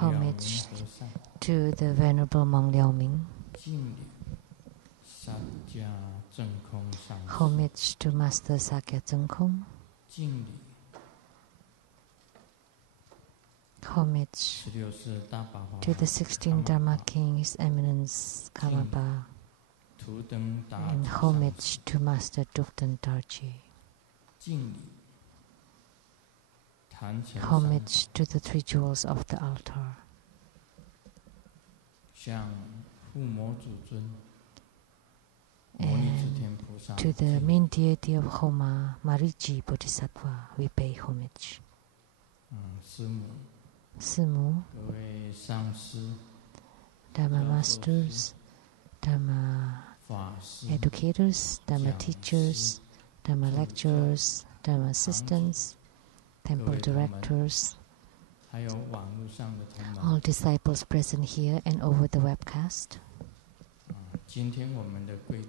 Homage to the Venerable Monk Liao Ming. Homage to Master Sakya Zengkong. Homage to the 16th Dharma King, His Eminence Karmapa. And homage to Master Dukden Tarji. Homage to the three jewels of the altar. And to the main deity of Homa, Mariji Bodhisattva, we pay homage. Simu, Dharma masters, Dharma educators, Dharma teachers, Dharma lecturers, Dharma assistants, temple directors, all disciples present here and over the webcast,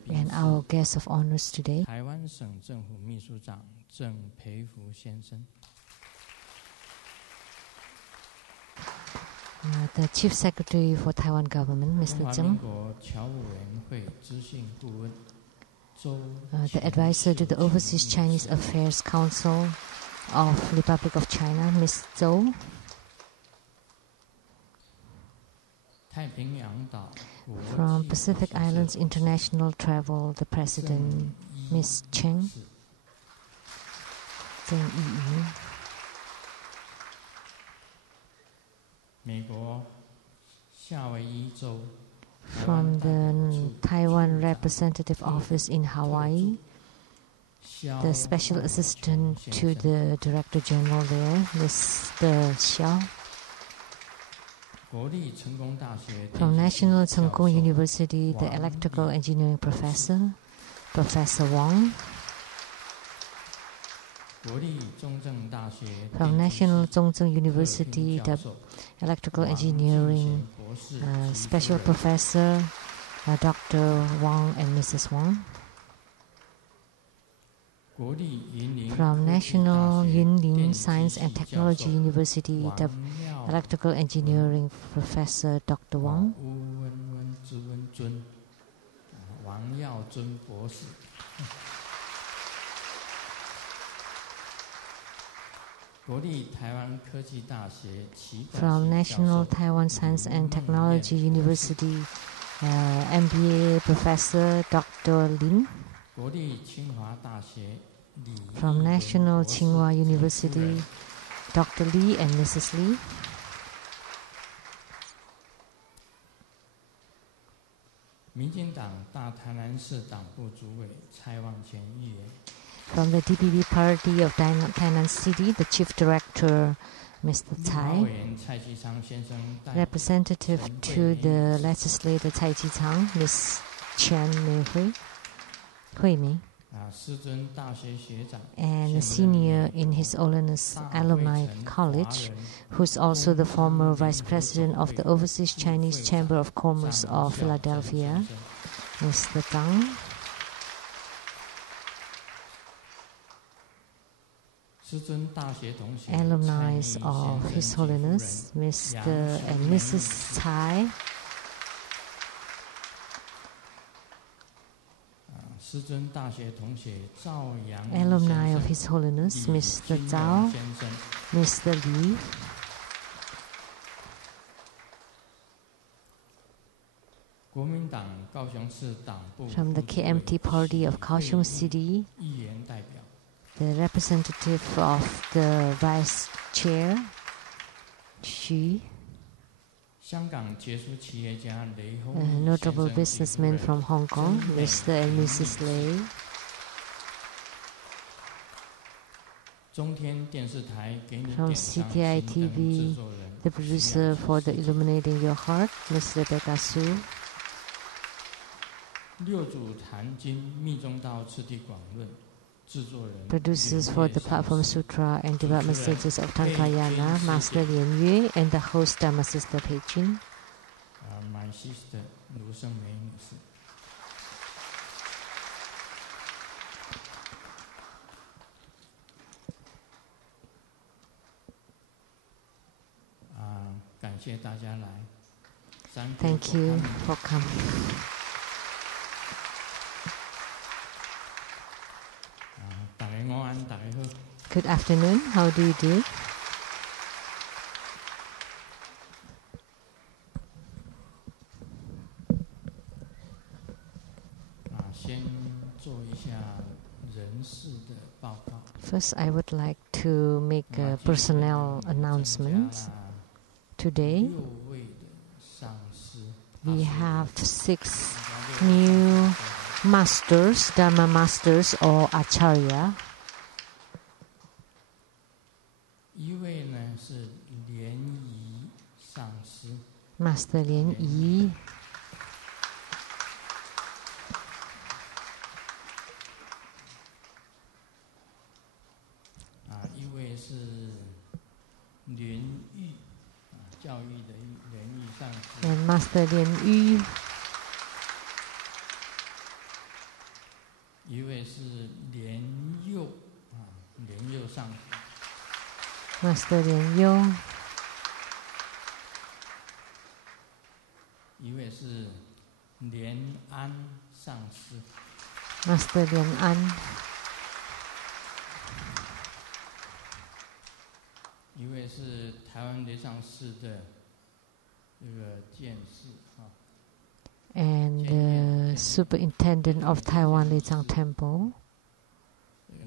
and our guest of honors today, the Chief Secretary for Taiwan Government, Mr. Tsang, the Advisor to the Overseas Chinese Affairs Council of Republic of China, Ms. Zhou, from Pacific Islands International Travel, the President, Ms. Zheng Yiyu, from the Taiwan Representative Office in Hawaii, the Special Assistant to the Director General there, Mr. Xiao, from National Cheng Kung University, the Electrical Engineering Professor, Professor Wang, from National Zhongzheng University, the Electrical Engineering Special Professor, Dr. Wang and Mrs. Wang, from National Yunlin Science and Technology University, the Electrical Engineering Professor, Dr. Wang, from National Taiwan Science and Technology University, MBA Professor Dr. Lin, from National Tsinghua University, Dr. Li and Mrs. Li, from the DPP Party of Tainan City, the Chief Director, Mr. Tsai, representative to the legislator Cai Chi-chang, Ms. Chen Hui Mi, and a senior in His Holiness Alumni College, who's also the former Vice President of the Overseas Chinese Chamber of Commerce of Philadelphia, Mr. Zhang, alumni of His Holiness Mr. and Mrs. Tsai, alumni of His Holiness Mr. Zhao, Mr. Li, from the KMT Party of Kaohsiung City, the representative of the Vice Chair, Xu, a notable businessman from Hong Kong, Mr. and Mrs. Lei, from CTI TV, the producer for the Illuminating Your Heart, Ms. Rebecca Su, producers for the Platform Sutra and Development Stages of Tantrayana, Master Lian Yue, and the host Dharma Sister Pei Jun. My sister, Lu Sheng-Mei. 谢大家来。Thank you for coming. Good afternoon. How do you do? 先做一下人事的报告。First, I would like to make a personnel announcement. Today, we have 6 new masters, Dharma masters or Acharya. 一位呢是莲仪上师 Master Lien Yi. 一位是莲玉教育的莲玉上师 And Master Lien Yu. 一位是莲佑莲佑上师 Master Lien Yong. 一位是莲安上师 Master Lien An. 一位是台湾雷上师的这个监事 And the superintendent of Taiwan Lei Tsang Temple,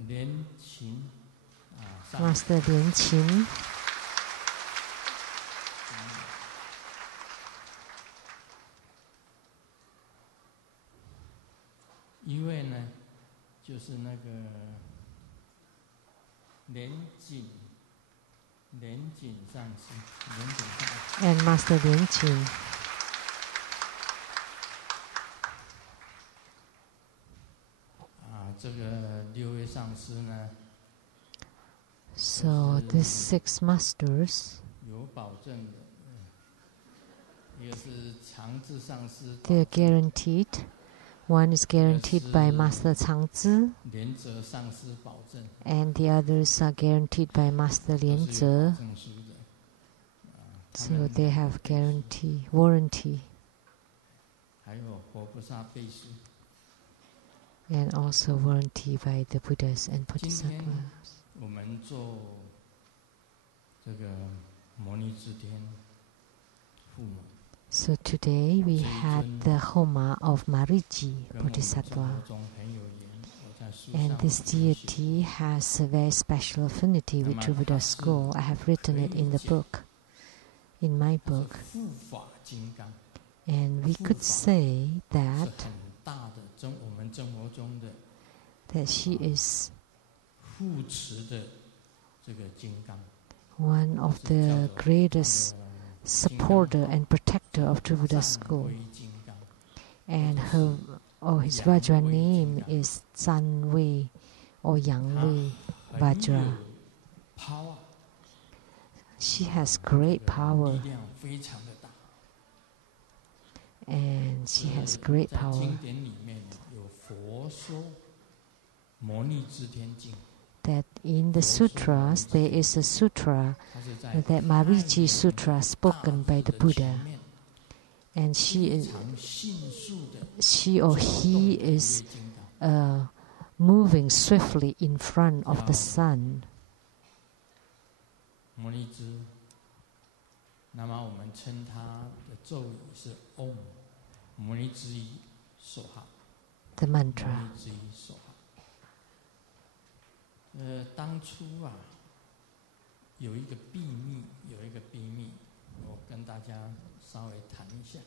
莲琴 Master Lien Qin. 一位呢就是那个莲锦上师 And Master Lien Qin. 这个6位上师呢 So these 6 masters, 有保证的，一个是长治上师， they are guaranteed. One is guaranteed by Master Changzi, 莲泽上师保证， and the others are guaranteed by Master Lien Ze. 证书的， So they have warranty, 还有活菩萨背书。 and also warranty by the Buddhas and 今天 Bodhisattvas. 我们做这个摩尼之天父母， So today we had the Homa of Mariji 跟我们生 Bodhisattva, 活中很有缘。我在书 and 上 this 分析 deity has a very special affinity with True Buddha school. I have written it in the book, in my 是 book, 护法金刚， and we could say 是 that 很大的我们生活中的 she is 护持的这个金刚， one of 是 the 叫做 greatest 他的 supporter and protector of True Buddha 赞 school, 威金刚， and his Vajra name is Zan Wei or Yang Wei 很 Vajra. 有 power， She has great 力 power, 量非常的大。 and she has great 在 power. 经典里面有佛说摩尼之天经， That in the sutras there is a sutra, 它是在 that Mariji Sutra 大 spoken by 字 the 的 Buddha, 前面 and 非常迅速的 she or 走 he 动的一 is 位金刚。 moving swiftly in front of the sun. 摩尼之，那么我们称它的咒语是 Om， 摩尼之一所哈， The 摩 mantra. 尼之一所哈。当初有一个秘密，我跟大家稍微谈一下。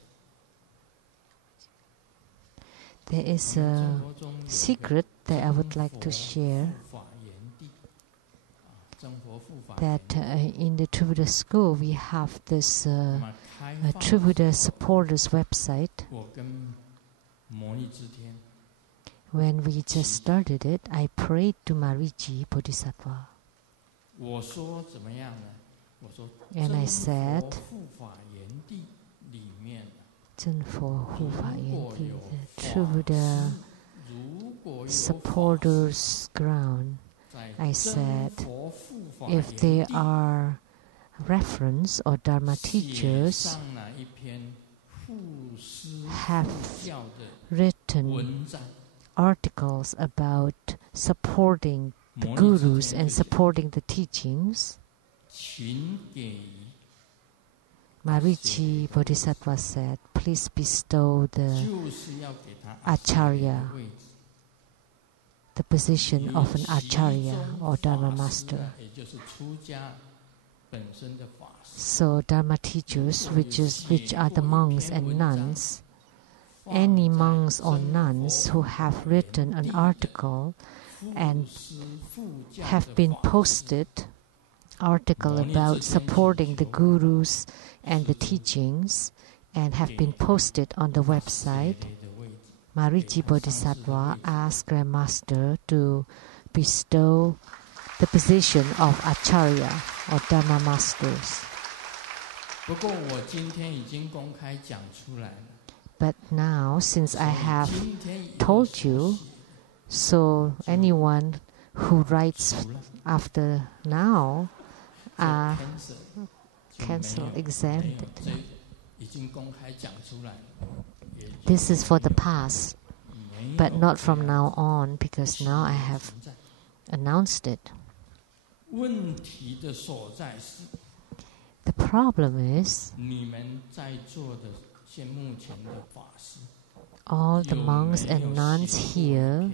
There is 我 a 们生活中有一个 secret that I would like to share, 法言地，真佛护法 that 言地 in the True Buddha school we have this 那么开放 True Buddha supporters website. 我跟摩尼之天 When we just started it, I prayed to Mariji Bodhisattva, 我说怎么样呢？我说 and I 真 said, 佛护法言地里面， Zhenfo Hu Fa 如 Yan 果 Di, 有 the True 法 Buddha 师，如果有法师 supporters ground, 在 I 真 said, 佛护法 if 言 there 地 are reference or Dharma teachers have written articles about supporting the gurus and supporting the teachings, Marici Bodhisattva said, please bestow the Acharya, the position of an Acharya or Dharma master. So Dharma teachers, which are the monks and nuns, any monks or nuns who have written an article and have been posted article about supporting the gurus and the teachings and have been posted on the website, Marici Bodhisattva asked Grandmaster to bestow the position of Acharya or Dharma masters. But now, since I have told you, so anyone who writes after now are exempted. This is for the past, but not from now on, because now I have announced it. The problem is, all the monks and nuns here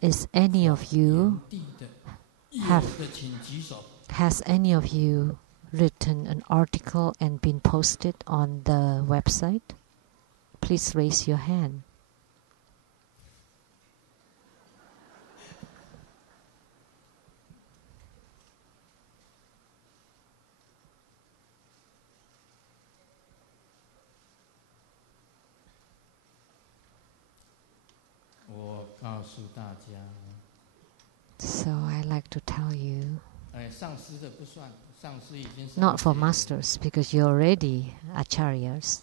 has any of you written an article and been posted on the website? Please raise your hand. So I like to tell you, not for masters, because you're already acharyas.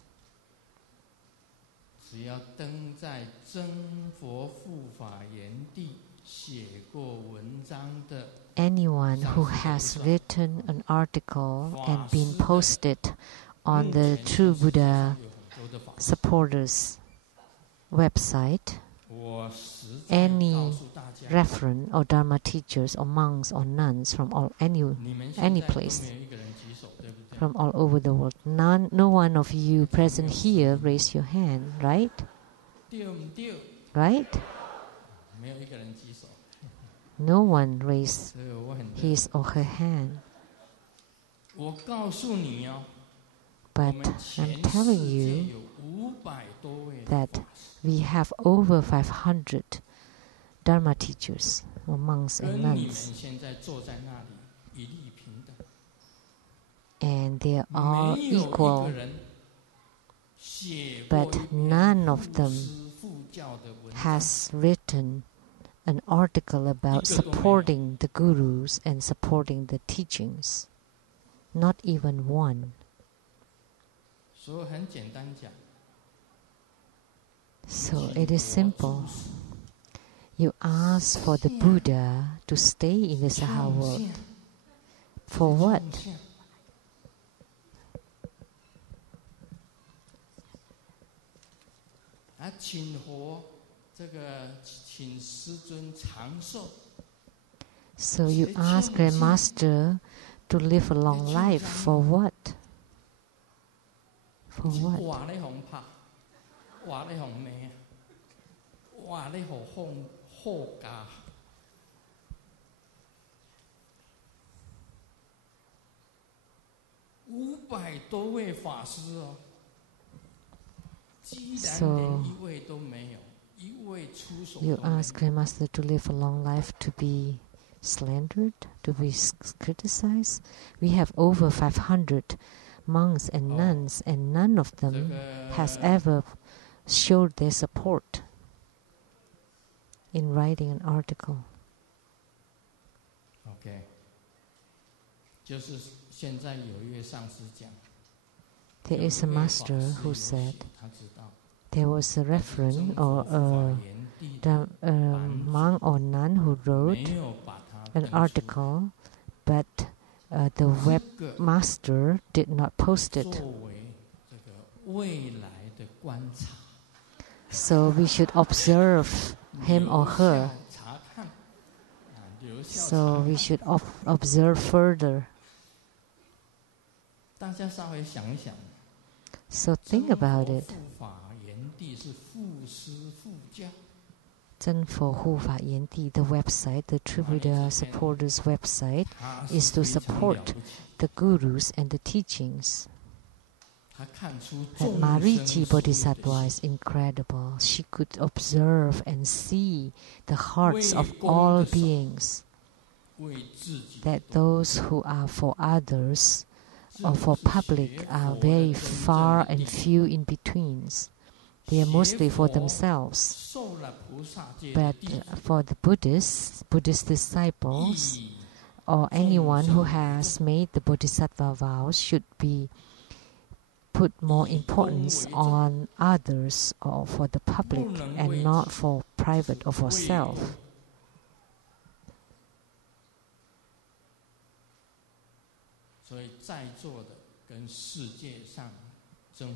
Anyone who has written an article and been posted on the True Buddha supporters website, any referent or Dharma teachers or monks or nuns from any place, from all over the world. No one of you present here raise your hand, right? Right? No one raised his or her hand. But I'm telling you that we have over 500 Dharma teachers or monks and nuns. And they are all equal, but none of them has written an article about supporting the gurus and supporting the teachings. Not even one. So it is simple. You ask for the Buddha to stay in the Saha world. For what? So you ask Grandmaster to live a long life. For what? For what? So you ask Grandmaster to live a long life to be slandered, to be criticized. We have over 500 monks and nuns, and none of them has ever showed their support in writing an article. Okay. There is a master who said there was a reference or a the monk or nun who wrote an article, but the webmaster did not post it. So we should observe him or her. So we should observe further. So think about it. 真佛护法严地 the website, the True Buddha supporters website, is to support the gurus and the teachings. And Marici Bodhisattva is incredible. She could observe and see the hearts of all beings, that those who are for others or for public are very far and few in betweens. They are mostly for themselves. But for the Buddhist disciples, or anyone who has made the Bodhisattva vows, should be put more importance on others or for the public and not for private or for self.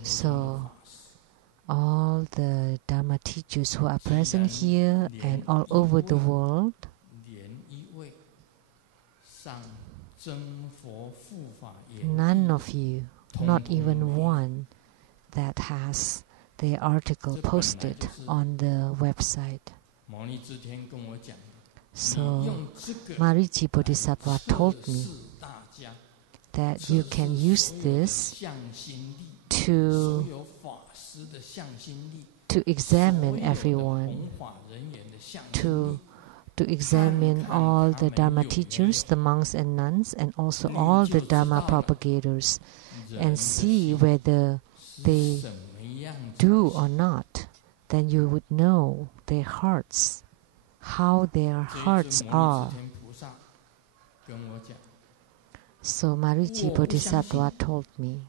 So all the Dharma teachers who are present here and all over the world, none of you, not even one, that has their article posted on the website. So Marici Bodhisattva told me that you can use this to examine everyone, to examine all the Dharma teachers, the monks and nuns, and also all the Dharma propagators, and see whether they do or not. Then you would know their hearts, how their hearts are. So Marici Bodhisattva told me.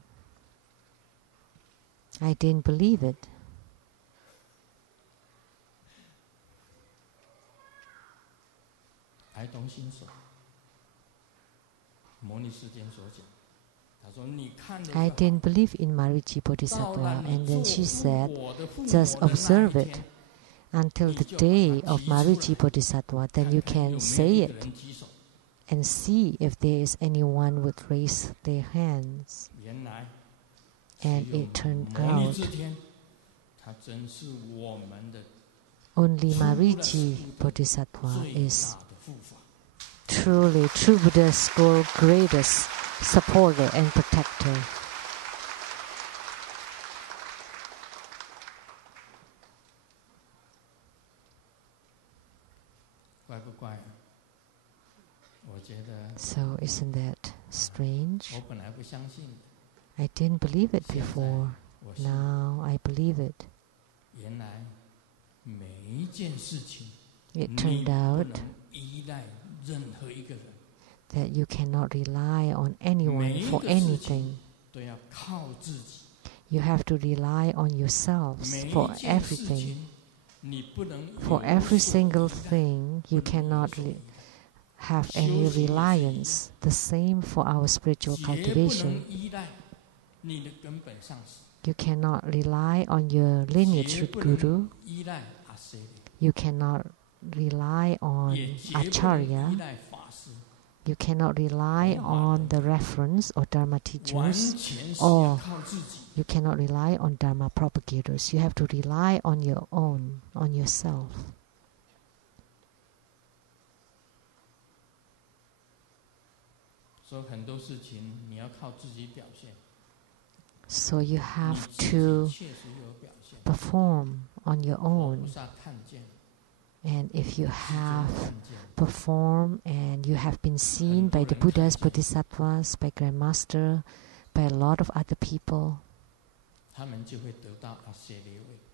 I didn't believe it. I didn't believe in Marici Bodhisattva, and then she said, just observe it until the day of Marici Bodhisattva, then you can say it and see if there is anyone who would raise their hands. And it turned out only Marici Bodhisattva is truly True Buddha's school greatest supporter and protector. So isn't that strange? I didn't believe it before. Now I believe it. It turned out that you cannot rely on anyone for anything. You have to rely on yourselves for everything. For every single thing, you cannot have any reliance. The same for our spiritual cultivation. You cannot rely on your lineage root guru. You cannot rely on Acharya. You cannot rely on the reference or Dharma teachers, or you cannot rely on Dharma propagators. You have to rely on your own, on yourself. So you have to perform on your own. And if you have performed and you have been seen by the Buddhas, Bodhisattvas, by Grandmaster, by a lot of other people,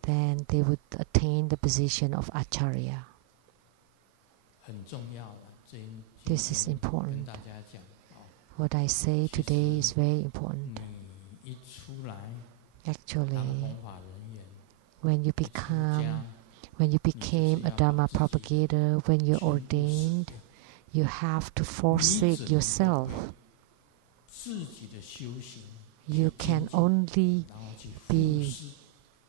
then they would attain the position of Acharya. This is important. What I say today is very important. Actually, when you become When you became a Dharma propagator, when you're ordained, you have to forsake yourself. You can only be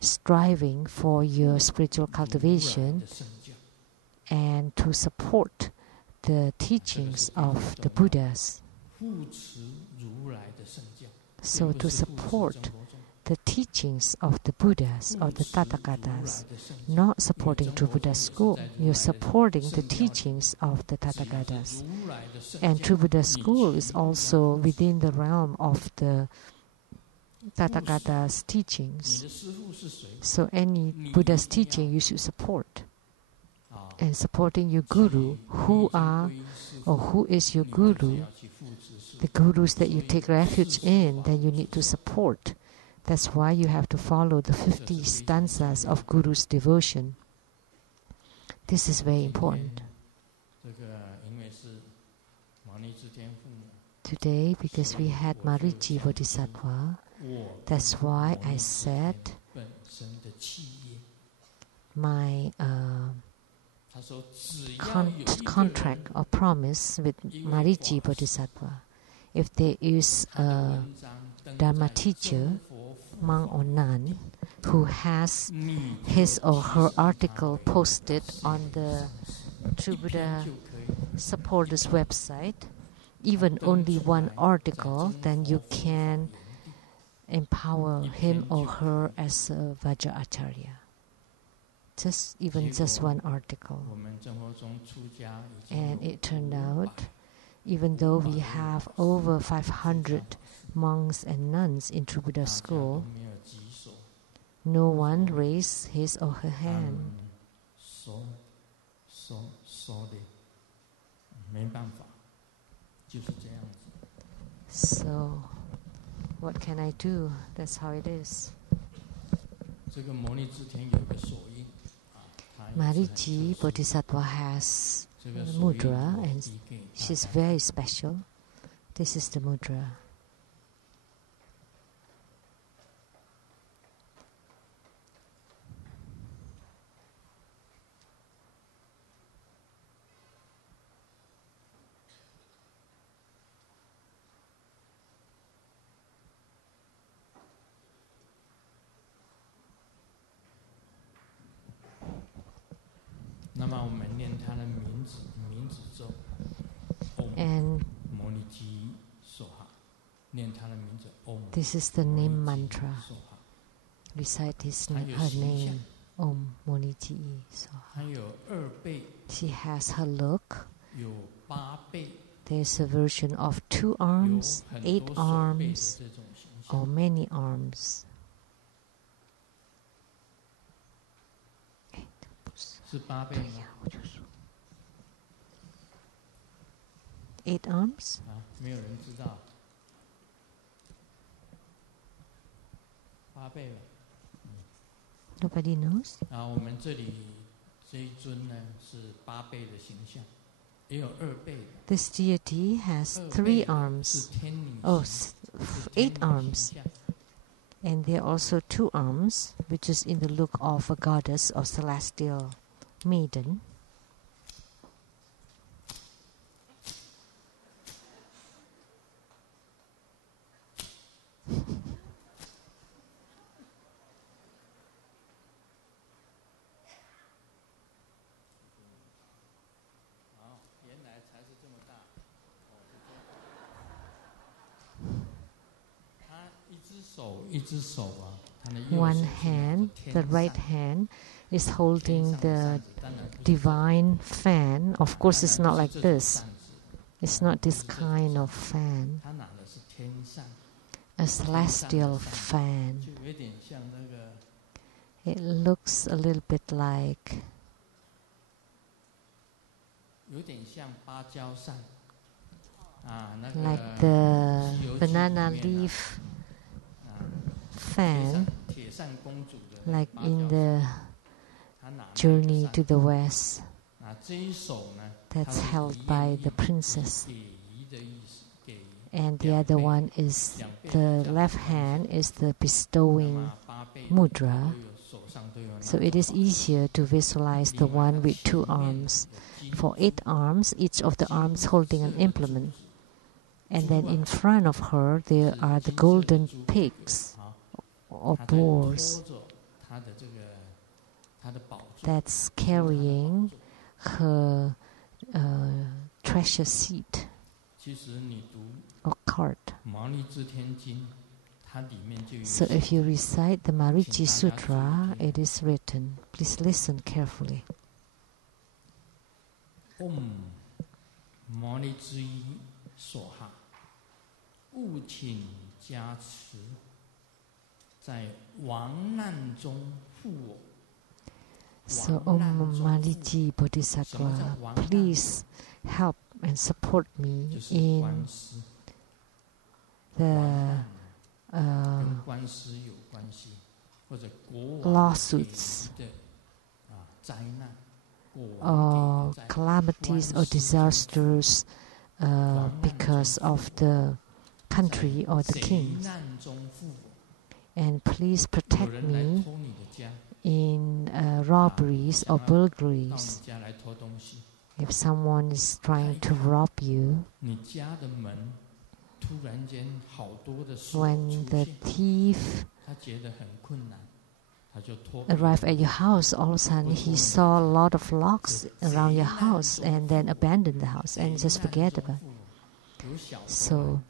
striving for your spiritual cultivation and to support the teachings of the Buddhas. So to support the teachings of the Buddhas or the Tathagatas, not supporting True Buddha School, you're supporting the teachings of the Tathagatas. And True Buddha School is also within the realm of the Tathagatas' teachings. So any Buddha's teaching you should support. And supporting your guru, who is your guru, the gurus that you take refuge in, then you need to support. That's why you have to follow the 50 stanzas of Guru's devotion. This is very important. Today, because we had Marici Bodhisattva, that's why I said my contract or promise with Marici Bodhisattva. If there is a Dharma teacher, monk or nun, who has his or her article posted on the True Buddha supporters website, even only one article, then you can empower him or her as a Vajra Acharya. Just one article. And it turned out, even though we have over 500 monks and nuns in True Buddha School, no one raised his or her hand. So, what can I do? That's how it is. Marici Bodhisattva has a mudra, and she's very special. This is the mudra. And this is the name mantra. Recite her name, Om Moniji Soha. She has her look. There's a version of 2 arms, 8 arms, or many arms. 8 arms? Nobody knows? This deity has 3 arms. 8 arms. And there are also 2 arms, which is in the look of a goddess or celestial maiden. One hand, the right hand, is holding the divine fan. Of course, it's not like this. It's not this kind of fan. A celestial fan. It looks a little bit like the banana leaf fan, like in the Journey to the West, that's held by the princess. And the other one is, the left hand is the bestowing mudra, So it is easier to visualize the one with 2 arms. For 8 arms, each of the arms holding an implement. And then in front of her, there are the golden pigs or boars that's carrying her treasure seat or cart. So if you recite the Mariji Sutra, it is written. Please listen carefully. Om Mani Zhi Soha 务请加持，在亡难中护我。 So Om Maliji Bodhisattva, please help and support me in the lawsuits or calamities or disasters because of the country or the king. And please protect me in robberies or burglaries. If someone is trying to rob you, when the thief arrived at your house, all of a sudden he saw a lot of locks around your house and then abandoned the house and just forget about it. So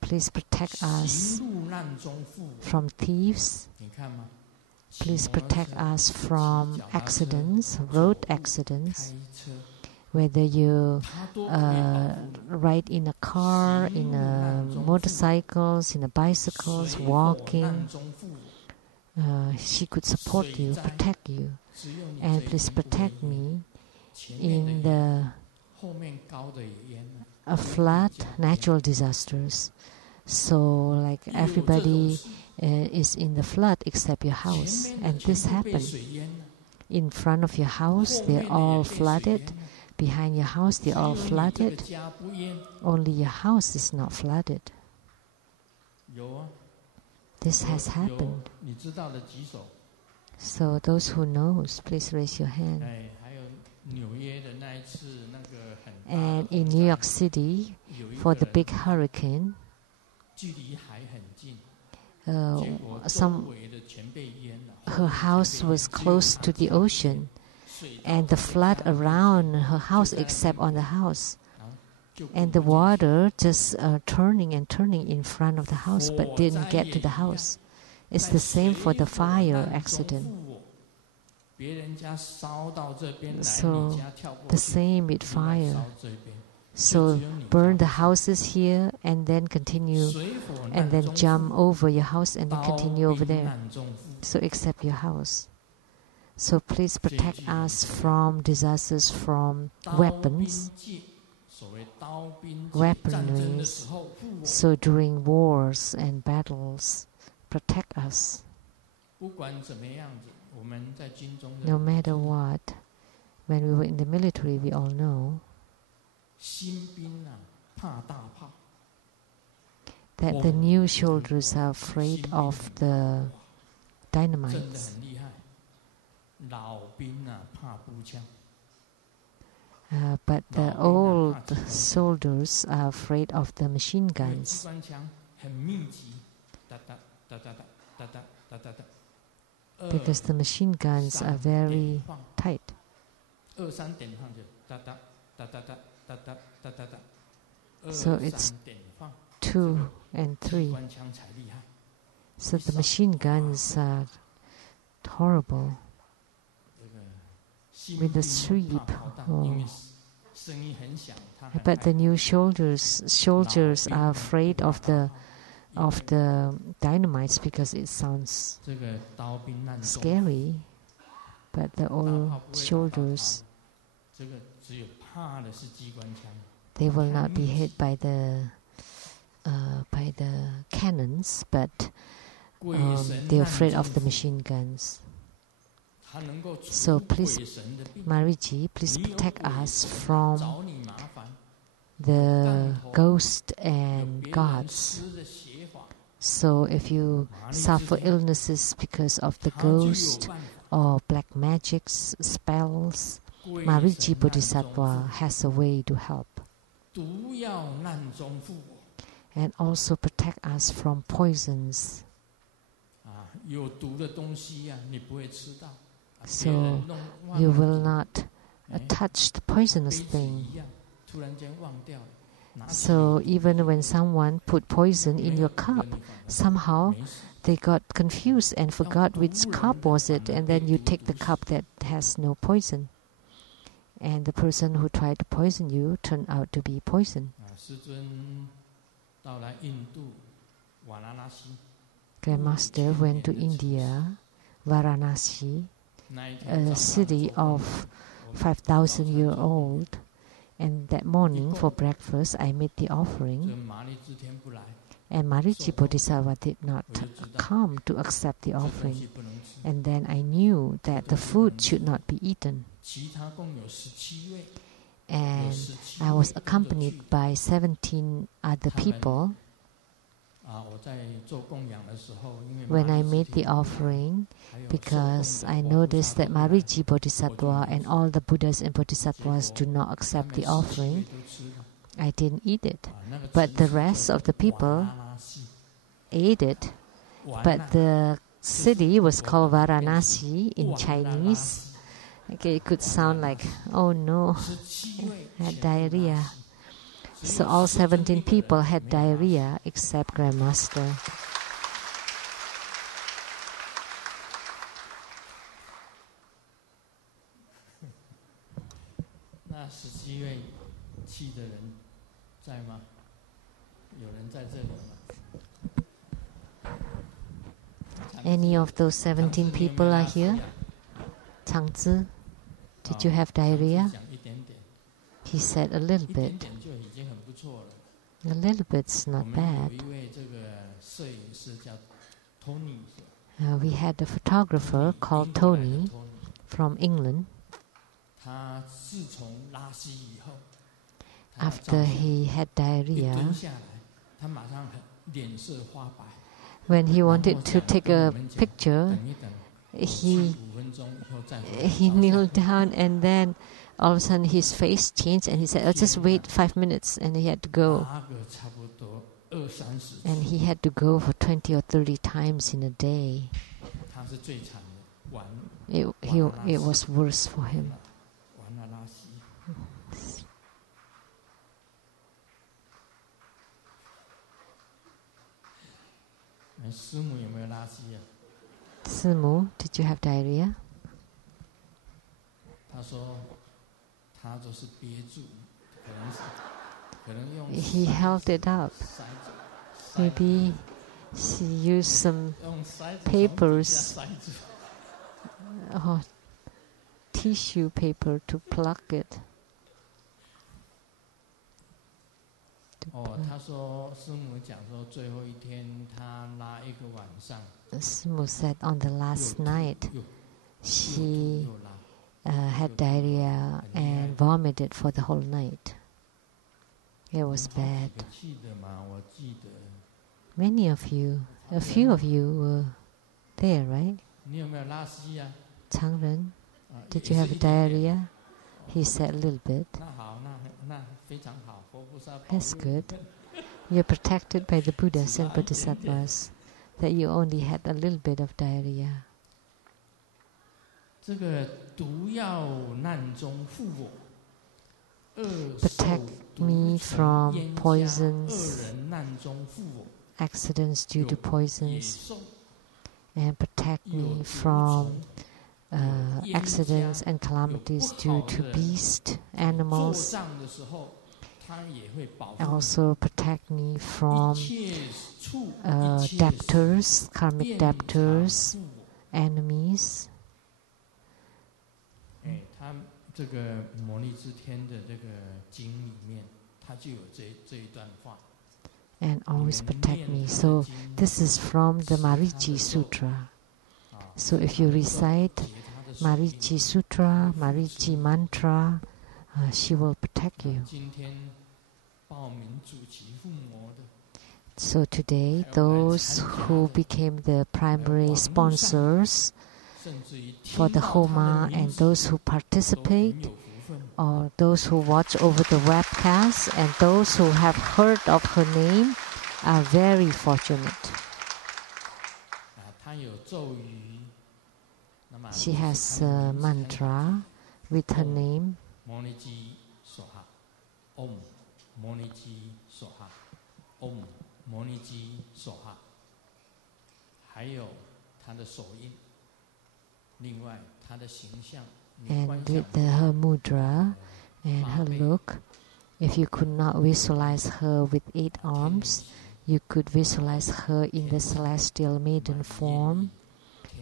please protect us from thieves. Please protect us from accidents, road accidents. Whether you ride in a car, in a motorcycles, in a bicycles, walking, she could support you, protect you. And please protect me in the flood, natural disasters. So like everybody is in the flood except your house. And this happened. In front of your house, they're all flooded. Behind your house, they're all flooded. Only your house is not flooded. This has happened. So those who knows, please raise your hand. And in New York City, for the big hurricane, her house was close to the ocean, and the flood around her house except on the house. And the water just turning and turning in front of the house but didn't get to the house. It's the same for the fire accident. So the same with fire. So burn the houses here and then continue and then jump over your house and then continue over there. So except your house. So please protect us from disasters, from weapons, weaponries. So during wars and battles, protect us. No matter what, when we were in the military, we all know that the new soldiers are afraid of the dynamites. But the old soldiers are afraid of the machine guns. Because the machine guns are very tight. So it's 2 and 3. So the machine guns are horrible. With the sweep. Oh. But the new soldiers are afraid of the dynamites because it sounds scary. But the old soldiers, they will not be hit by the cannons, but they're afraid of the machine guns. So please, Mariji, please protect us from the ghosts and gods So if you suffer illnesses because of the ghost or black magics, spells, Marici Bodhisattva has a way to help. And also protect us from poisons. So you will not touch the poisonous thing. So even when someone put poison in your cup, somehow they got confused and forgot which cup was it, and then you take the cup that has no poison. And the person who tried to poison you turned out to be poison. Grandmaster went to India, Varanasi, a city of 5,000 years old, and that morning for breakfast I made the offering, and Marici Bodhisattva did not come to accept the offering. And then I knew that the food should not be eaten. And I was accompanied by 17 other people. When I made the offering, because I noticed that Marici Bodhisattva and all the Buddhas and Bodhisattvas do not accept the offering, I didn't eat it. But the rest of the people ate it. But the city was called Varanasi in Chinese. Okay, it could sound like, oh no, I had diarrhea. So all 17 people had diarrhea except Grandmaster. Any of those 17 people are here? Changzi, did you have diarrhea? He said a little bit. A little bit's not bad. We had a photographer called Tony from England. After he had diarrhea, when he wanted to take a picture, he kneeled down, and then all of a sudden his face changed, and he said, "Oh, just wait 5 minutes," and he had to go. And he had to go for 20 or 30 times in a day. It was worse for him. Simu, did you have diarrhea? He held it up. Maybe she used some papers or tissue paper to plug it. Simu said on the last night she had diarrhea and vomited for the whole night. It was bad. Many of you, a few of you were there, right? Changren, did you have diarrhea? He said a little bit. That's good. You're protected by the Buddhas and Bodhisattvas that you only had a little bit of diarrhea. Protect me from poisons, accidents due to poisons, and protect me from accidents and calamities due to beasts, animals. Also protect me from debtors, karmic debtors, enemies. And always protect me. So this is from the Marici Sutra. So if you recite Marici Sutra, Marici Mantra, she will protect you. So today, those who became the primary sponsors for the Homa and those who participate or those who watch over the webcast and those who have heard of her name are very fortunate. She has a mantra with her name. Om Moniji Soha Om Moniji Soha 还有她的手印 另外她的形象 And with her mudra and her look, if you could not visualize her with 8 arms, you could visualize her in the celestial maiden form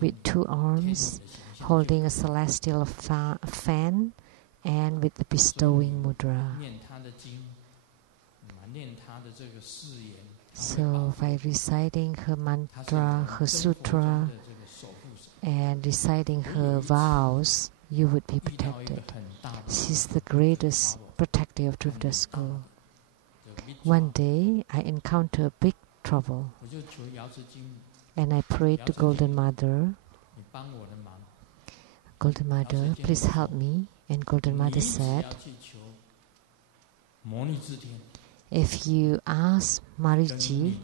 with 2 arms, holding a celestial fan and with the bestowing mudra. So by reciting her mantra, her sutra, and reciting her vows, you would be protected. She's the greatest protector of Triveda school. One day, I encountered big trouble, and I prayed to Golden Mother, Golden Mother, please help me. And Golden Mother said, if you ask Mariji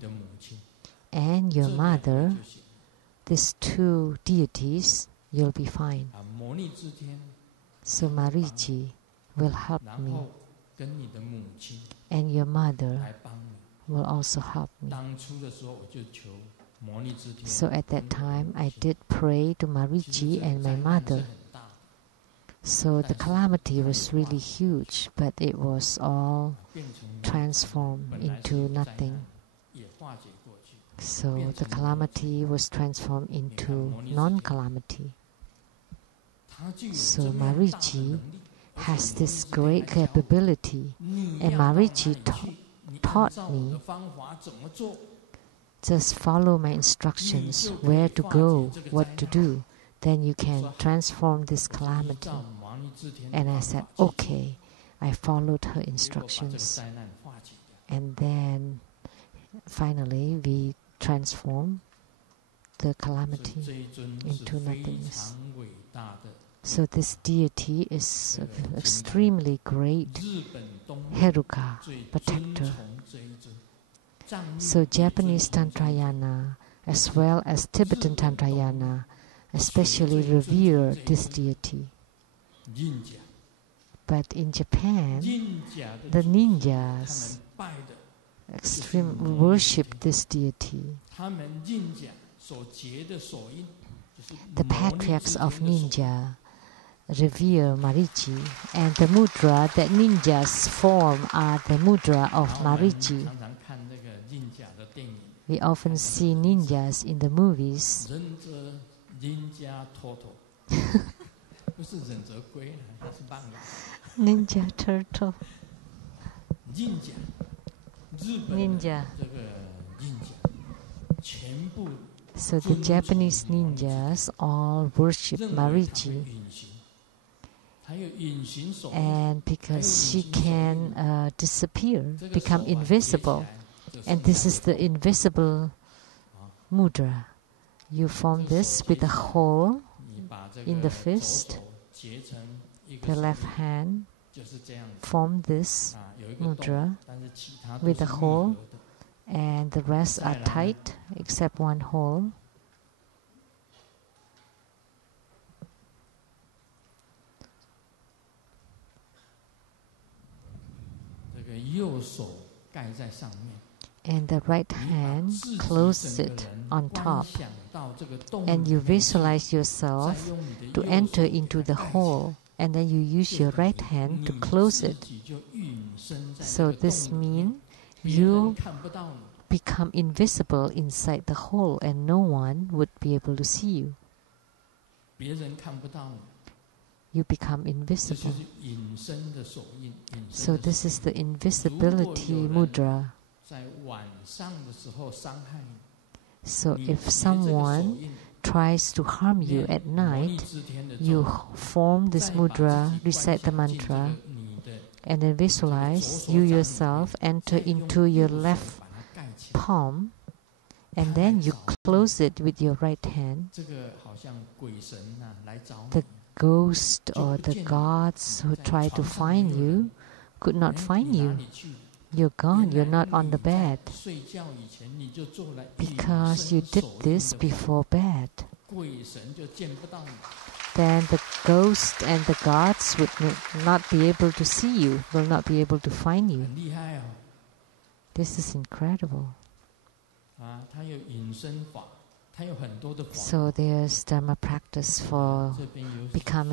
and your mother, these 2 deities, you'll be fine. So Mariji will help me, and your mother will also help me. So at that time, I did pray to Mariji and my mother. So the calamity was really huge, but it was all transformed into nothing. So the calamity was transformed into non-calamity. So Mariji has this great capability, and Mariji taught me, just follow my instructions, where to go, what to do, then you can transform this calamity. And I said, okay. I followed her instructions. And then finally we transformed the calamity into nothingness. So this deity is extremely great Heruka, protector. So Japanese Tantrayana as well as Tibetan Tantrayana especially revere this deity. But in Japan, the ninjas worship this deity. The patriarchs of ninja revere Mariji, and the mudra that ninjas form are the mudra of Mariji. We often see ninjas in the movies. Ninja turtle. Ninja. So the Japanese ninjas all worship Mariji. And because she can disappear, become invisible. And this is the invisible mudra. You form this with a hole in the fist. The left hand form this mudra with a hole, and the rest are tight except one hole. And the right hand closes it on top, and you visualize yourself to enter into the hole, and then you use your right hand to close it. So this means you become invisible inside the hole, and no one would be able to see you. You become invisible. So this is the invisibility mudra. So if someone tries to harm you at night, you form this mudra, recite the mantra, and then visualize you yourself enter into your left palm, and then you close it with your right hand, the ghost or the gods who try to find you could not find you. You're gone, you're not on the bed, because you did this before bed. Then the ghost and the gods would not be able to see you, will not be able to find you. This is incredible. So there's Dharma practice for become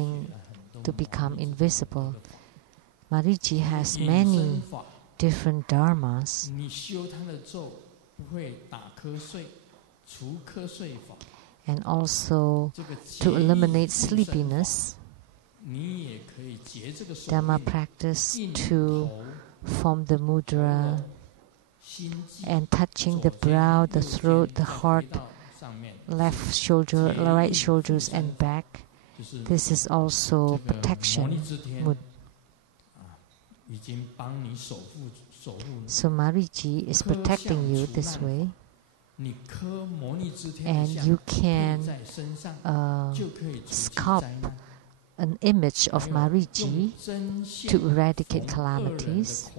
invisible. Mariji has many different dharmas. And also to eliminate sleepiness, Dharma practice to form the mudra and touching the brow, the throat, the heart, left shoulder, right shoulders and back. This is also protection. So Mariji is protecting you this way. And you can sculpt an image of Mariji to eradicate calamities.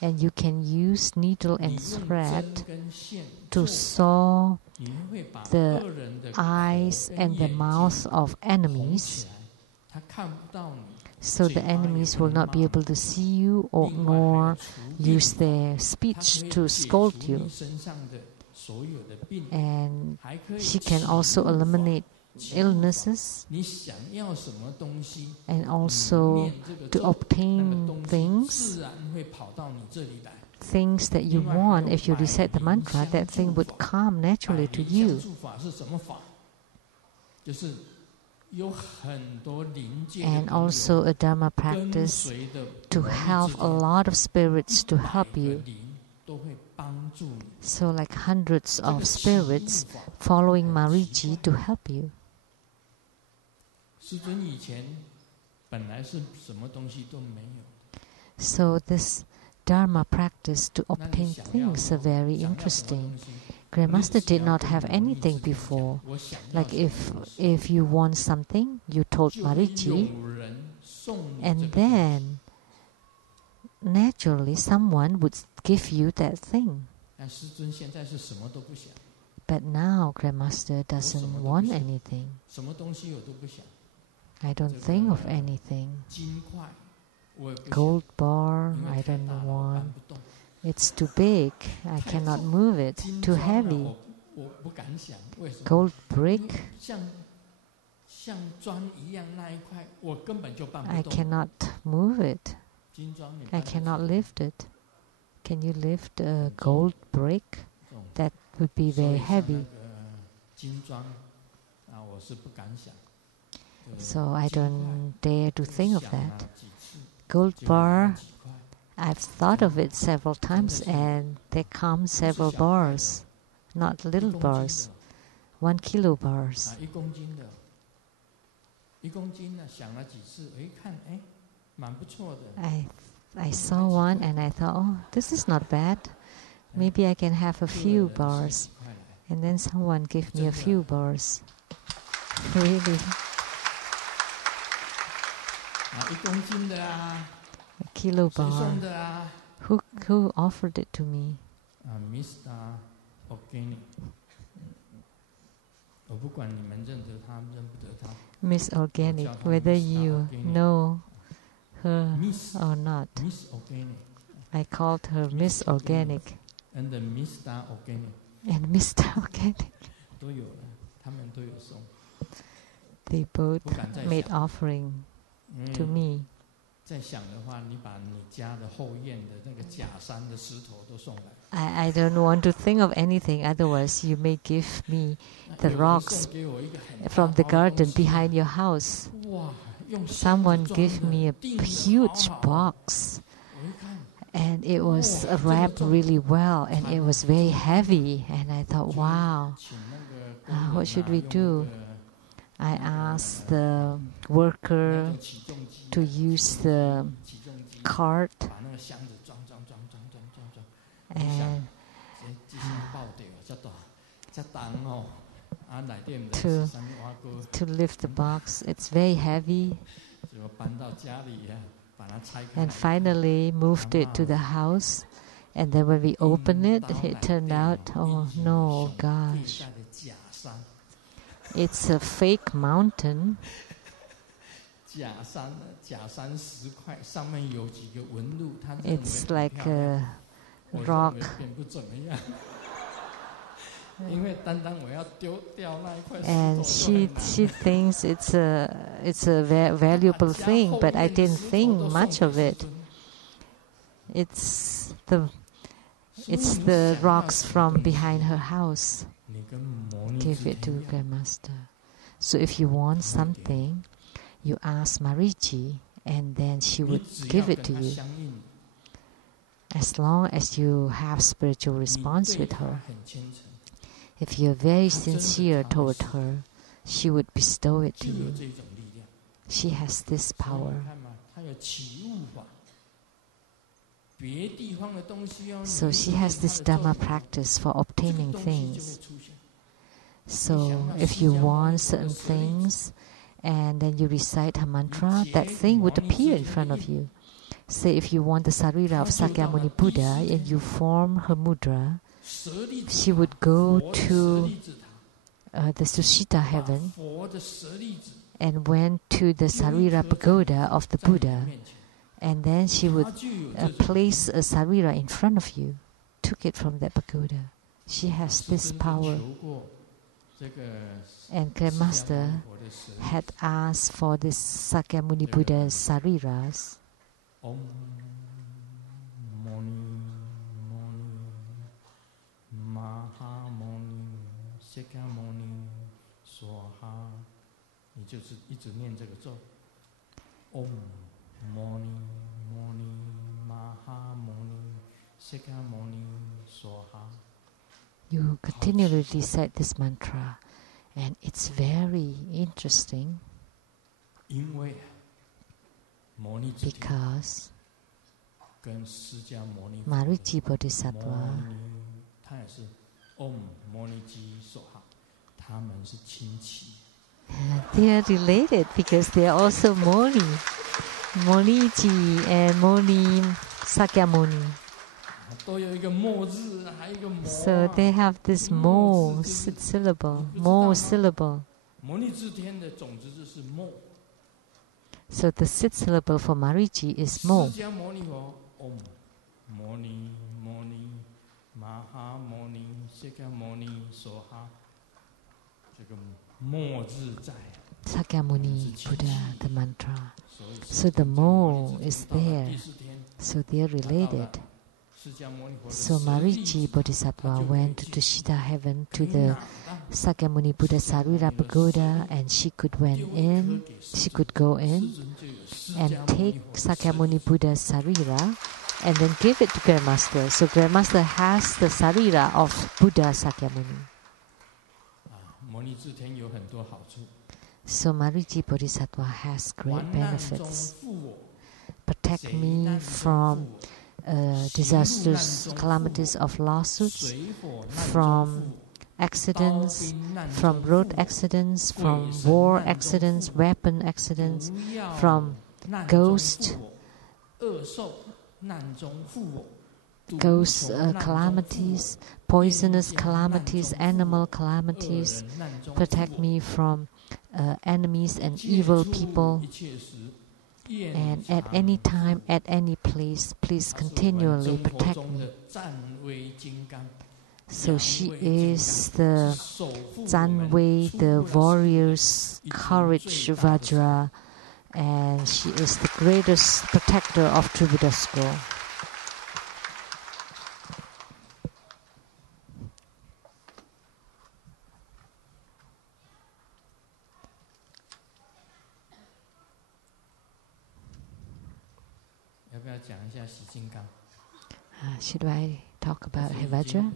And you can use needle and thread to saw the eyes and the mouth of enemies, so the enemies will not be able to see you or nor use their speech to scold you. And she can also eliminate illnesses and also to obtain things that you want. If you recite the mantra, that thing would come naturally to you. And also a Dharma practice to have a lot of spirits to help you. So like hundreds of spirits following Mariji to help you. So this Dharma practice to obtain things are very interesting. Grandmaster did not have anything before. Like if you want something, you told Mariji, and then naturally someone would give you that thing. But now Grandmaster doesn't want anything. I don't think of anything. Gold bar, I don't want. It's too big. I cannot move it. Too heavy. Gold brick. I cannot move it. I cannot lift it. Can you lift a gold brick? That would be very heavy. So I don't dare to think of that. Gold bar, I've thought of it several times, and there come several bars, not little bars, 1 kilo bars. I saw one and I thought, oh, this is not bad. Maybe I can have a few bars. And then someone gave me a few bars. Really. A kilo bar. Who offered it to me? Mr. Organic. Miss Organic, whether you know her or not. I called her Miss Organic. And the Mr. Organic. And Mr. Organic. They both made offering to me. I don't want to think of anything, otherwise you may give me the rocks from the garden behind your house. Someone gave me a huge box, and it was wrapped really well, and it was very heavy, and I thought, wow, what should we do? I asked the worker to use the cart, and to lift the box. It's very heavy. And finally moved it to the house. And then when we opened it, it turned out, oh no, gosh. It's a fake mountain. It's like a rock. And she thinks it's a valuable thing, but I didn't think much of it. It's the rocks from behind her house. Give it to Grandmaster. So if you want something, you ask Mariji, and then she would give it to you. As long as you have spiritual response with her. If you're very sincere toward her, she would bestow it to you. She has this power. So she has this Dhamma practice for obtaining things. So if you want certain things, and then you recite her mantra, that thing would appear in front of you. Say if you want the Sarira of Sakyamuni Buddha, and you form her mudra, she would go to the Sushita heaven and went to the Sarira pagoda of the Buddha, and then she would place a Sarira in front of you, took it from that pagoda. She has this power. And Grandmaster had asked for this Sakyamuni Buddha's Sariras. Om Moni Moni Maha Moni Sakyamuni Swaha. 你就是一直念这个咒 Om Moni Moni Maha Moni Sakyamuni Swaha. You continually recite this mantra, and it's very interesting because Mariji Bodhisattva they are related because they are also Moni, Moniji and Moni Sakyamuni. So they have this mo syllable, mo syllable. So the sit syllable for Mariji is mo. Sakyamuni Buddha, the mantra. So the mo is there. So they are related. So Mariji Bodhisattva went to Shita heaven to the Sakyamuni Buddha Sarira Pagoda, and she could go in and take Sakyamuni Buddha's Sarira and then give it to Grandmaster. So Grandmaster has the Sarira of Buddha Sakyamuni. So Mariji Bodhisattva has great benefits. Protect me from disasters, calamities of lawsuits, from accidents, from road accidents, from war accidents, weapon accidents, from ghost calamities, poisonous calamities, animal calamities. Protect me from enemies and evil people. And at any time, at any place, please continually protect me. So she is the Zanwei, the warrior's courage Vajra, and she is the greatest protector of True Buddha School. Should I talk about Hevajra?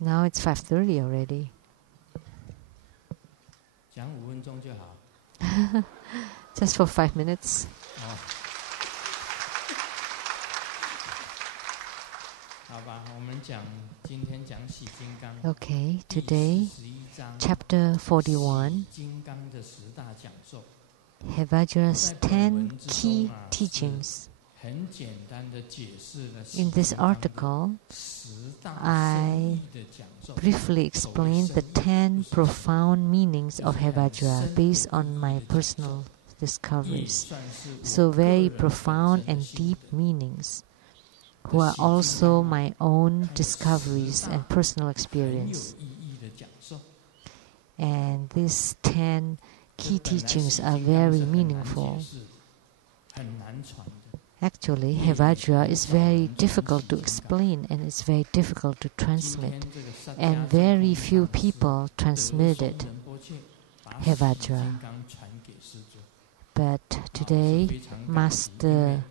Now it's 5:30 already. Just for 5 minutes. Okay, today, chapter 41, Hevajra's 10 key teachings. In this article, I briefly explain the 10 profound meanings of Hevajra based on my personal discoveries. So very profound and deep meanings, who are also my own discoveries and personal experience. And these 10 key teachings are very meaningful. Actually, Hevajra is very difficult to explain and it's very difficult to transmit. And very few people transmitted Hevajra. But today, Master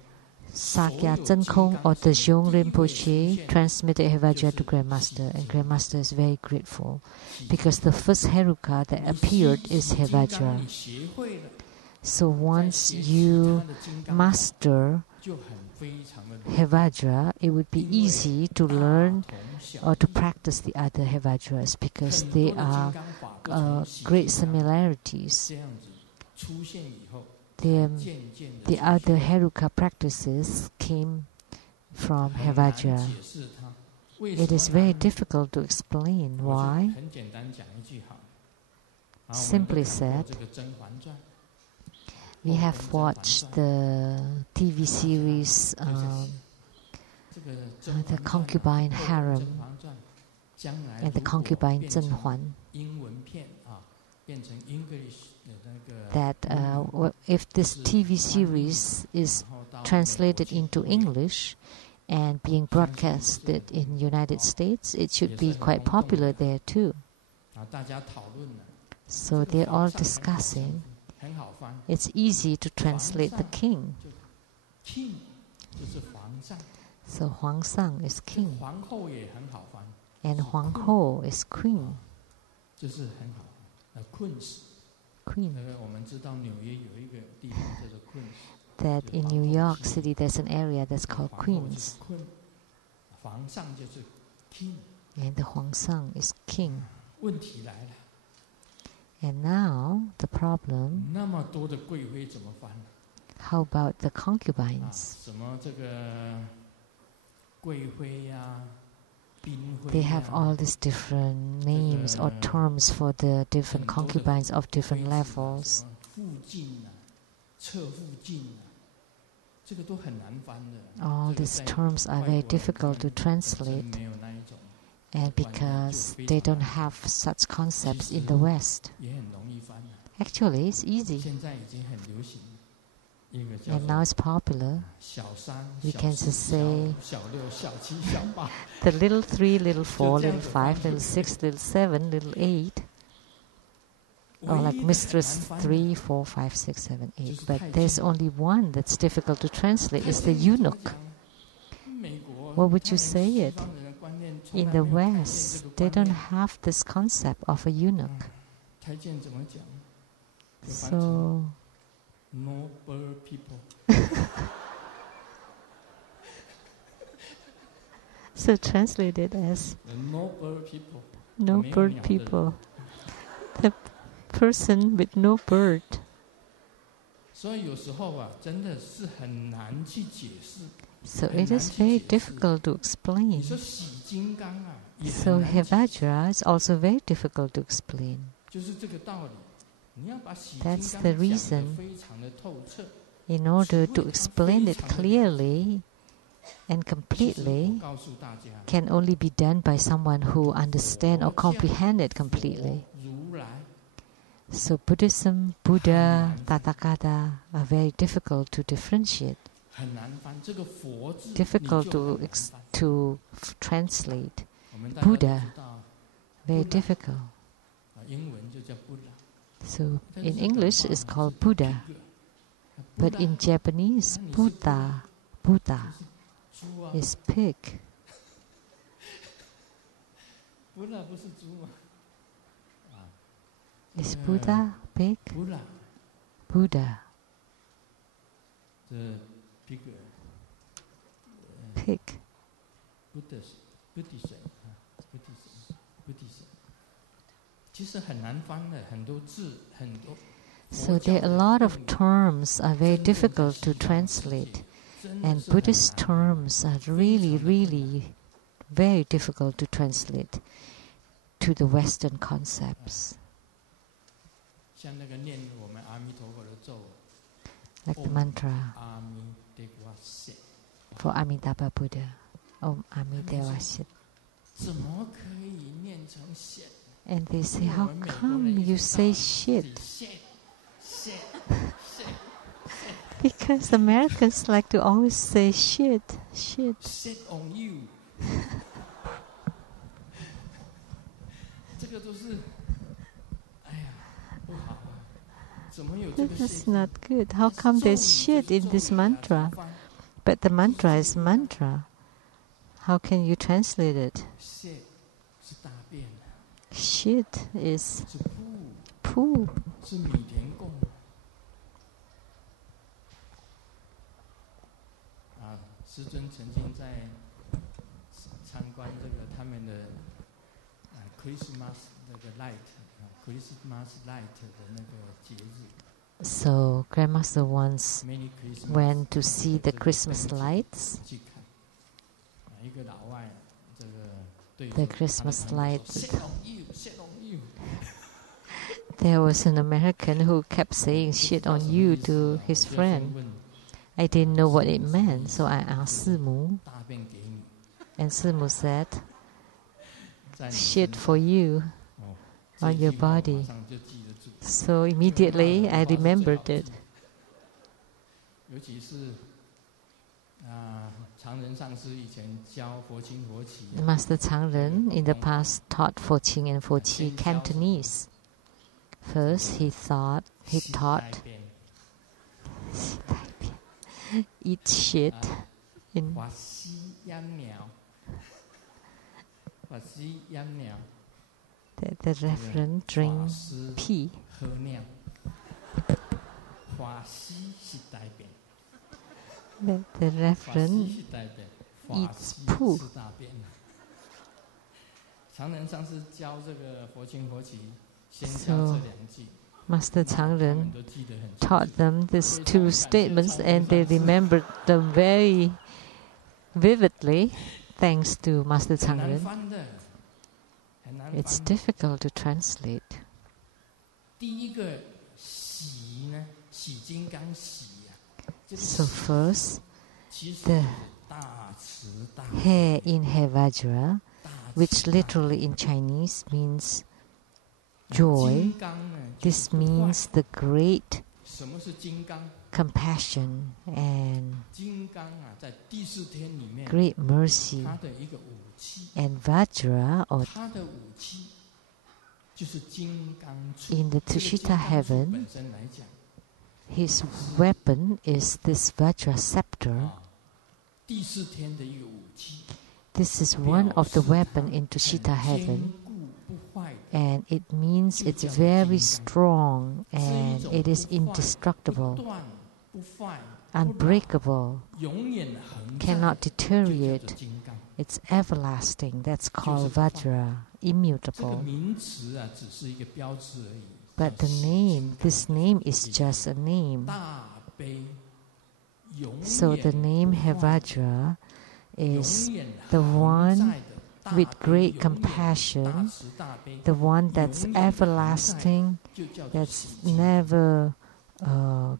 Sakya Tsenkong or the Zhong Rinpoche transmitted Hevajra to Grandmaster, and Grandmaster is very grateful because the first Heruka that appeared is Hevajra. So once you master Hevajra, it would be easy to learn or to practice the other Hevajras because they are great similarities. The other Heruka practices came from Hevajra. It is very difficult to explain why. Simply said, we have watched the TV series, The Concubine Harem and the Concubine Zhenhuan. That if this TV series is translated into English and being broadcasted in United States, it should be quite popular there too. So they're all discussing. It's easy to translate the king. So Huang Sang is king. And Huang Ho is queen. Queen. That in New York City there's an area that's called Queens. And the Huang Sang is king. And now the problem, how about the concubines? They have all these different names or terms for the different concubines of different levels. All these terms are very difficult to translate, and because they don't have such concepts in the West. Actually, it's easy. And now it's popular. We can just say the little 3, little 4, little 5, little 6, little 7, little 8. Or like Mistress 3, 4, 5, 6, 7, 8. But there's only one that's difficult to translate. It's the eunuch. What would you say it? In the West, they don't have this concept of a eunuch. So, noble people. So translated as noble people. No bird people. The person with no bird. So it is very difficult to explain. So Hevajra is also very difficult to explain. That's the reason. In order to explain it clearly and completely, can only be done by someone who understands or comprehends it completely. So Buddhism, Buddha, Tathagata are very difficult to differentiate. Difficult to translate. Buddha, very difficult. So in English it's called Buddha, but in Japanese, Buddha is pig. Is Buddha pig? Buddha. Pig. Buddhism， 其实很难翻的，很多字，很多。So there are a lot of terms are very difficult to translate, and Buddhist terms are really, really very difficult to translate to the Western concepts. 像那个念我们阿弥陀佛的咒 Like the mantra for Amitabha Buddha, Om Amideva Sit. 怎么可以念成 shit? And they say, how come you say shit? Because Americans like to always say shit, shit. Shit on you. 这个都是，哎呀，不好啊！怎么有这个 This is shit? not good. How come there's shit in this mantra? But the mantra is mantra. How can you translate it? Shit 是大便， Shit is 是 poo. 是米田共。啊，师尊曾经在参观这个他们的Christmas 那个 Christmas light 的那个节日。So Grandmaster once Many Christmas went to see the Christmas lights. 去看，一个老外，这个对 The Christmas lights. Shit on you, shit on you. There was an American who kept saying shit on you to his friend. I didn't know what it meant, so I asked Simu. 大便给你， And Simu said, 在你 shit for you 哦 on your 这句话 body. 马上就记得住。 So immediately I remembered it. 尤其是常人上师以前教佛清佛起 Master Changren in the past taught Foqing and Foqi Cantonese. First he taught eat shit in 法西央鸟，法西央鸟 the reverend drink pee. 喝尿，法西是大便， The 法西 reverend 是大便， eats 法 poo. 西是大便。常人上师教这个佛清佛起，先教这两句。 Master Changren taught them these two statements and they remembered them very vividly thanks to Master Changren. It's difficult to translate. 第一个洗呢，洗金刚洗呀。 So first, 其实 the 大慈大 hair in Hevajra, 大慈 which literally in Chinese means joy. 金刚呢， This means the great 什么是金刚？ compassion and 金刚啊，在第四天里面， great mercy. 它的一个武器， And Vajra, or 它的武器就是金刚杵。 in the 这个金 Tushita 刚杵 heaven, 本身来讲， his weapon is this Vajra scepter. 第四天的一个武器， This is one of the weapon in Tushita 坚 heaven, 固不坏的。 and it means it's very strong and it is 不 indestructible, 断不坏， unbreakable, 永远恒在 cannot 就叫做 deteriorate. 金刚。 It's everlasting. That's called Vajra, 这个 immutable. 名词啊，只是一个标志而已。 But the 叫洗 name, this name is just a name. 大悲，永 So the 远 name 不坏 Hevajra is 永远 the 恒 one 在的大 with 悲 great 永远 compassion, 大慈大悲 the one that's 永远恒在 everlasting, 就叫做 that's 洗净 never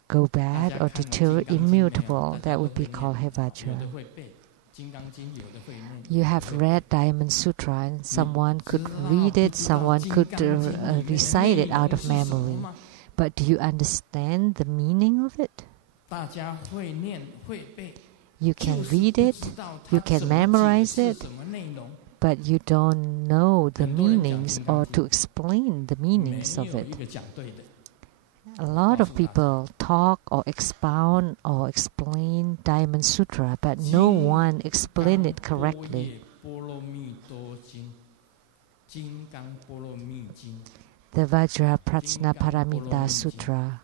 go bad 大家 or 看了金 deteriorate, 刚经没有？ immutable. 大家 That 都 would be 会 called 念，有 Hevajra. 的会背金刚经，有的会念。 You have read Diamond Sutra, and someone could read it, someone could recite it out of memory. But do you understand the meaning of it? 大家会念会背， You 就 can 是 read 不 it, 知道 you 它 can 怎么 memorize 解 it, 释什么内容， but you don't know the 很多人讲 meanings 金刚 or 经 to explain the 没 meanings 有 of 一 it. 个讲对的。 A lot of people talk or expound or explain Diamond Sutra, but no one explain it correctly. 波罗蜜多经，金刚波罗蜜经， The Vajra Prajna Paramita Sutra.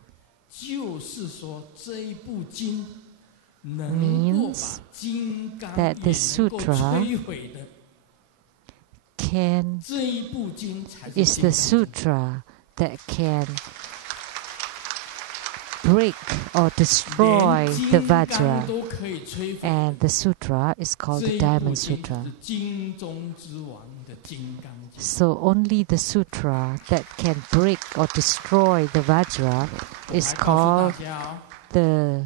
就是说这一部经 means that the sutra is the sutra that can break or destroy the Vajra, and the sutra is called the Diamond Sutra. So only the sutra that can break or destroy the Vajra is called the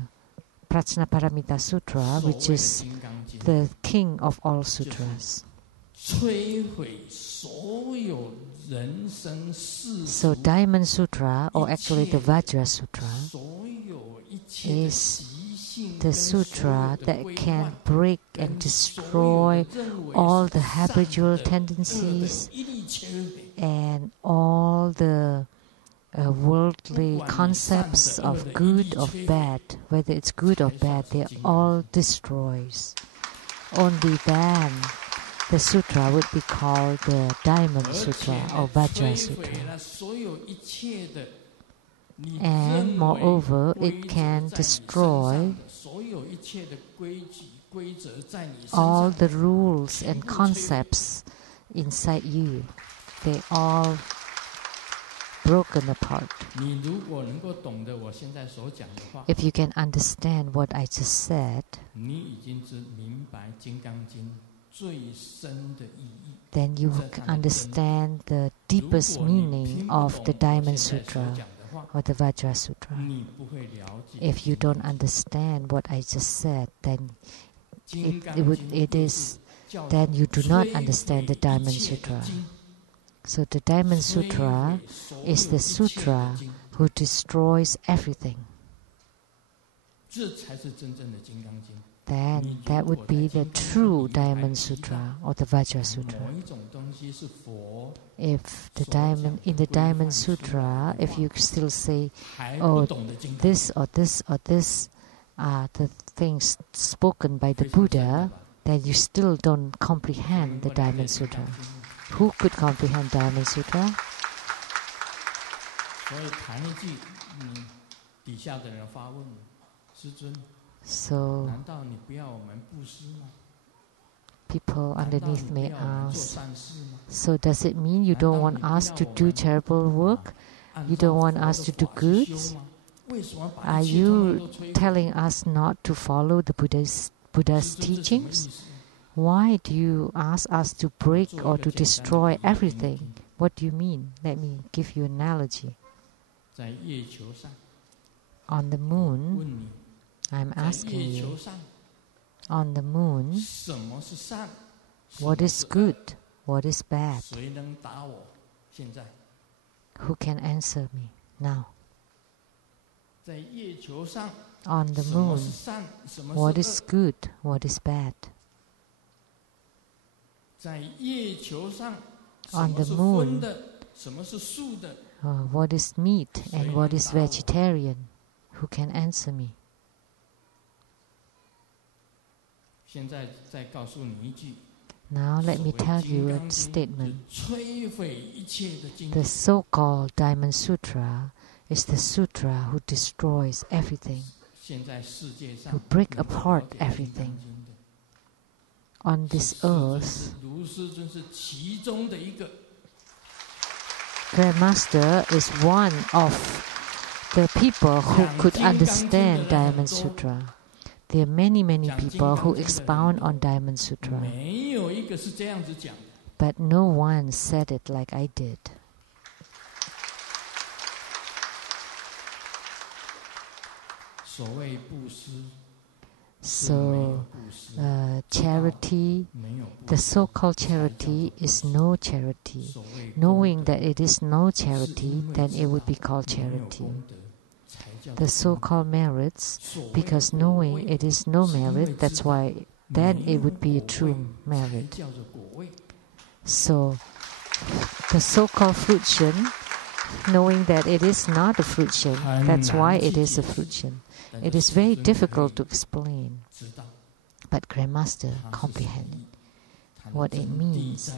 Prajnaparamita Sutra, which is the king of all sutras. So Diamond Sutra, or actually the Vajra Sutra, is the sutra that can break and destroy all the habitual tendencies and all the worldly concepts of good or bad. Whether it's good or bad, they all destroys. Only then the sutra would be called the Diamond Sutra or Vajra Sutra. And moreover, it can destroy all the rules and concepts inside you. They all broken apart. If you can understand what I just said, then you will understand the deepest meaning of the Diamond Sutra or the Vajra Sutra. If you don't understand what I just said, then then you do not understand the Diamond Sutra. So the Diamond Sutra is the sutra who destroys everything. Then that would be the true Diamond Sutra or the Vajra Sutra. If in the Diamond Sutra, if you still say, oh, this or this or this are the things spoken by the Buddha, then you still don't comprehend the Diamond Sutra. Who could comprehend Diamond Sutra? So people underneath may ask, so does it mean you don't want us to do charitable work? You don't want us to do goods? Are you telling us not to follow the Buddha's teachings? Why do you ask us to break or to destroy everything? What do you mean? Let me give you an analogy. On the moon, I'm asking you, on the moon, what is good? What is bad? Who can answer me now? On the moon, what is good? What is bad? On the moon, what is meat and what is vegetarian? Who can answer me? Now let me tell you a statement. The so-called Diamond Sutra is the sutra who destroys everything, who break apart everything. On this earth, Grandmaster is one of the people who could understand Diamond Sutra. There are many people who expound on Diamond Sutra, but no one said it like I did. So, charity, the so-called charity is no charity. Knowing that it is no charity, then it would be called charity. The so-called merits, because knowing it is no merit, that's why then it would be a true merit. So, the so-called fruition, knowing that it is not a fruition, that's why it is a fruition. It is very difficult to explain, but Grandmaster comprehended what it means.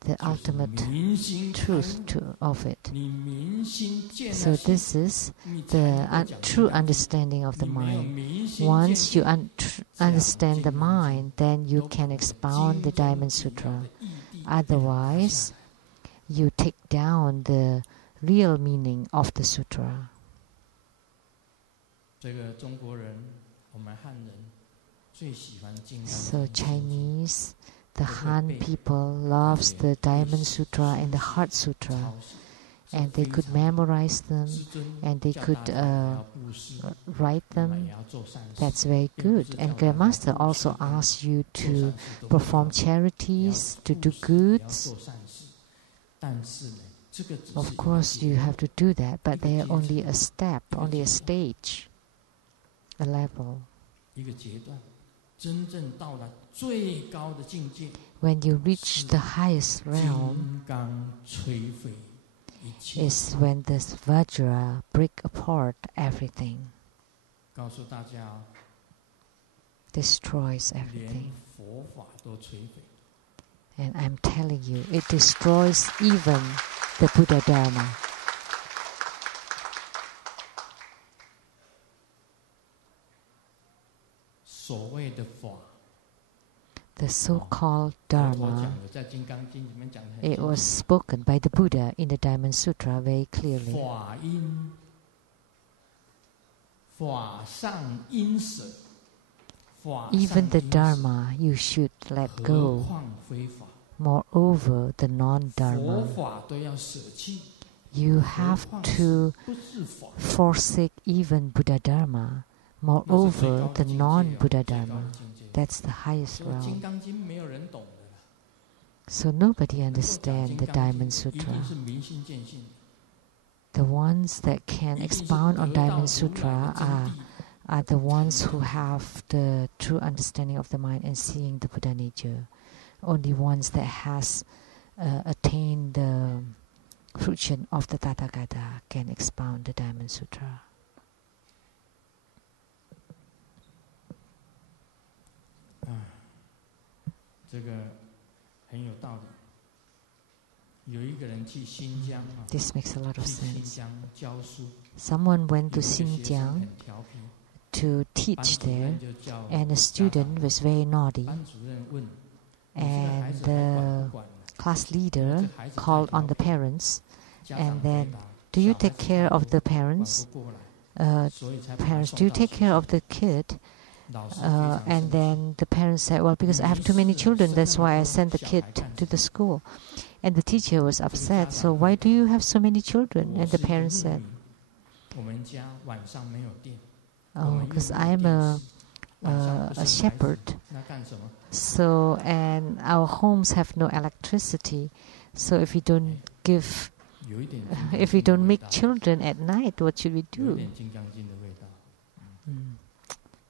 the ultimate truth of it. So this is the true understanding of the mind. Once you understand the mind, then you can expound the Diamond Sutra. Otherwise, you take down the real meaning of the sutra. So Chinese, the Han people loves the Diamond Sutra and the Heart Sutra, and they could memorize them and they could write them. That's very good. And Grandmaster also asks you to perform charities, to do goods. Of course, you have to do that, but they are only a step, only a stage, a level. When you reach the highest realm, is when this Vajra break apart everything, destroys everything. And I'm telling you, it destroys even the Buddha Dharma. The so-called Dharma, it was spoken by the Buddha in the Diamond Sutra very clearly. Even the Dharma you should let go. Moreover, the non-Dharma, you have to forsake even Buddha Dharma. Moreover, the non-Buddha Dharma. That's the highest realm. So nobody understands the Diamond Sutra. The ones that can expound on Diamond Sutra are the ones who have the true understanding of the mind and seeing the Buddha nature. Only ones that has attained the fruition of the Tathagata can expound the Diamond Sutra. This makes a lot of sense. Someone went to Xinjiang to teach there, and a student was very naughty. And the class leader called on the parents, and then, do you take care of the parents? Parents, do you take care of the kid? And then the parents said, well, because I have too many children, that's why I sent the kid to the school. And the teacher was upset, so why do you have so many children? And the parents said, oh, because I am a shepherd, so, and our homes have no electricity, so if we don't make children at night, what should we do?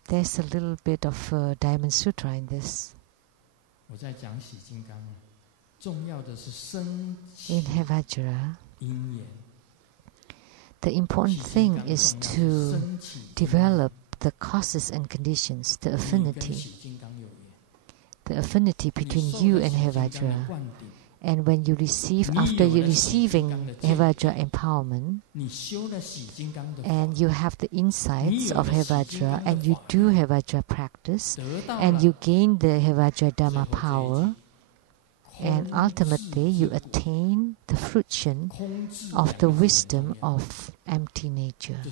There's a little bit of Diamond Sutra in this. In Hevajra, the important thing is to develop the causes and conditions, the affinity between you and Hevajra. And when you receive, after you receiving Hevajra empowerment, and you have the insights of Hevajra, and you do Hevajra practice, and you gain the Hevajra Dhamma power, and ultimately you attain the fruition of the wisdom of empty nature.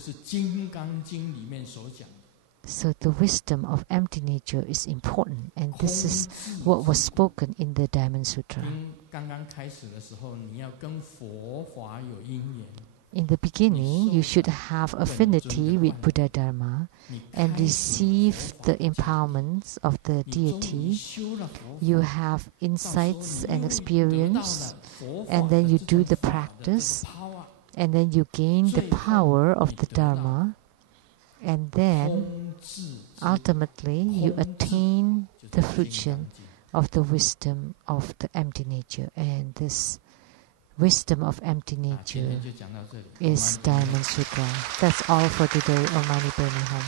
So the wisdom of empty nature is important, and this is what was spoken in the Diamond Sutra. In the beginning, you should have affinity with Buddha Dharma and receive the empowerments of the deity. You have insights and experience, and then you do the practice, and then you gain the power of the Dharma, and then ultimately you attain the fruition of the wisdom of the empty nature. And this wisdom of empty nature is Diamond Sutra. That's all for today. Om Mani Padme Hum.